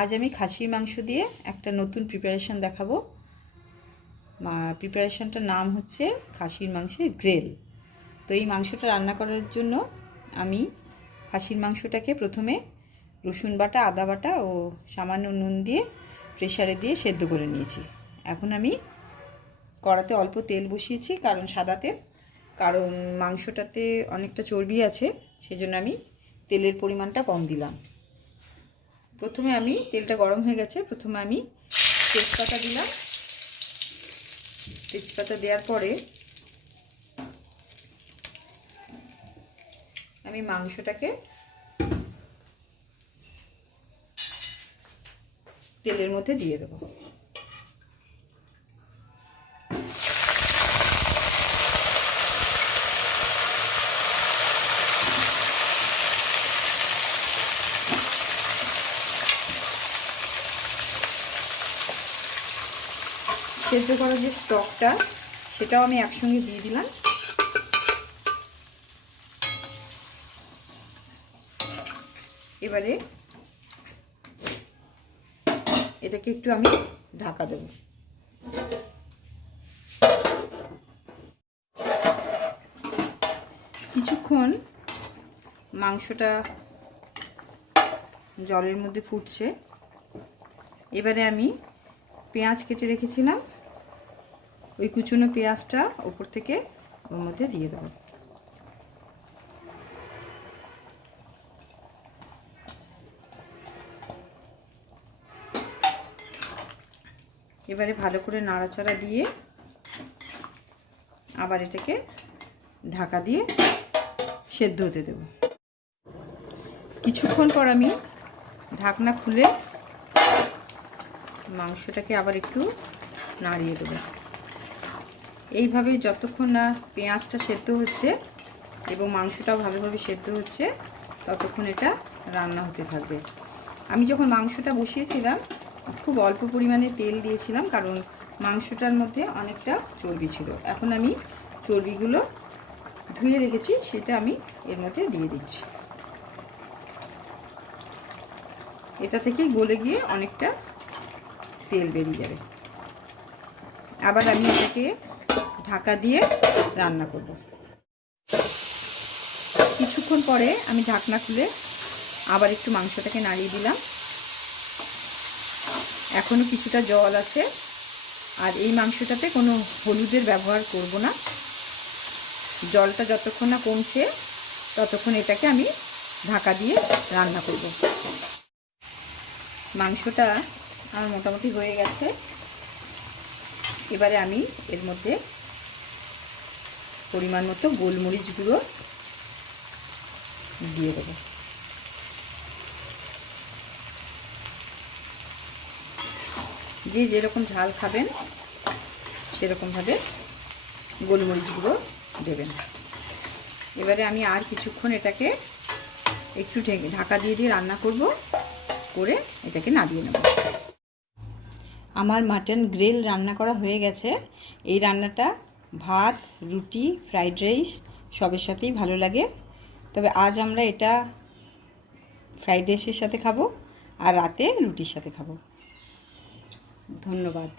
আজ আমি খাসির মাংস দিয়ে একটা নতুন প্রিপারেশন দেখাবো। প্রিপারেশনটার নাম হচ্ছে খাসির মাংসের গ্রেল। তো এই মাংসটা রান্না করার জন্য আমি খাসির মাংসটাকে প্রথমে রসুন বাটা, আদা বাটা ও সামান্য নুন দিয়ে প্রেসারে দিয়ে সেদ্ধ করে নিয়েছি। এখন আমি কড়াতে অল্প তেল বসিয়েছি, কারণ সাদা তেল, কারণ মাংসটাতে অনেকটা চর্বি আছে, সেজন্য আমি তেলের পরিমাণটা কম দিলাম। প্রথমে আমি তেলটা গরম হয়ে গেছে, প্রথমে আমি তেজপাতা দিলাম। তেজপাতা দেওয়ার পরে আমি মাংসটাকে তেলের মধ্যে দিয়ে দেবো। সেদ্ধ করা যে স্টকটা, সেটাও আমি একসঙ্গে দিয়ে দিলাম। এবারে এটাকে একটু আমি ঢাকা দেব। কিছুক্ষণ মাংসটা জলের মধ্যে ফুটছে। এবারে আমি পেঁয়াজ কেটে রেখেছিলাম, ওই কুচনো পেঁয়াজটা উপর থেকে ওর মধ্যে দিয়ে দেবো। এবারে ভালো করে নাড়াচাড়া দিয়ে আবার এটাকে ঢাকা দিয়ে সেদ্ধ হতে দেব। কিছুক্ষণ পর আমি ঢাকনা খুলে মাংসটাকে আবার একটু নাড়িয়ে দেবো। এইভাবে যতক্ষণ না পেঁয়াজটা সেদ্ধ হচ্ছে এবং মাংসটাও ভালোভাবে সেদ্ধ হচ্ছে, ততক্ষণ এটা রান্না হতে থাকবে। আমি যখন মাংসটা বসিয়েছিলাম খুব অল্প পরিমাণে তেল দিয়েছিলাম, কারণ মাংসটার মধ্যে অনেকটা চর্বি ছিল। এখন আমি চর্বিগুলো ধুয়ে রেখেছি, সেটা আমি এর মধ্যে দিয়ে দিচ্ছি। এটা থেকেই গলে গিয়ে অনেকটা তেল বেরিয়ে যাবে। আবার আমি এটাকে ঢাকা দিয়ে রান্না করব। কিছুক্ষণ পরে আমি ঢাকনা খুলে আবার একটু মাংসটাকে নাড়িয়ে দিলাম। এখনও কিছুটা জল আছে, আর এই মাংসটাতে কোনো হলুদের ব্যবহার করব না। জলটা যতক্ষণ না কমছে ততক্ষণ এটাকে আমি ঢাকা দিয়ে রান্না করব। মাংসটা আমার মোটামুটি হয়ে গেছে। এবারে আমি এর মধ্যে পরিমাণ মতো গোলমরিচ গুঁড়ো দিয়ে দেবো। যে যেরকম ঝাল খাবেন সেরকমভাবে গোলমরিচ গুঁড়ো দেবেন। এবারে আমি আর কিছুক্ষণ এটাকে একটু ঢাকা দিয়ে রান্না করব, করে এটাকে নামিয়ে নেব। আমার মাটন গ্রিল রান্না করা হয়ে গেছে। এই রান্নাটা ভাত, রুটি, ফ্রাইড রাইস সবের সাথেই ভালো লাগে। তবে আজ আমরা এটা ফ্রাইড রাইসের সাথে খাবো, আর রাতে রুটির সাথে খাবো। ধন্যবাদ।